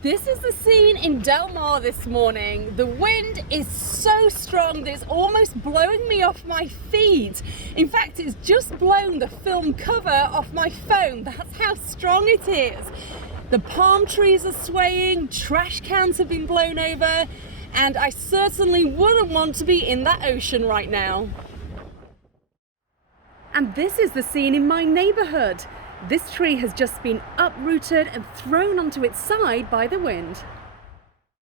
This is the scene in Del Mar this morning. The wind is so strong that it's almost blowing me off my feet. In fact, it's just blown the film cover off my phone. That's how strong it is. The palm trees are swaying, trash cans have been blown over, and I certainly wouldn't want to be in that ocean right now. And this is the scene in my neighborhood. This tree has just been uprooted and thrown onto its side by the wind.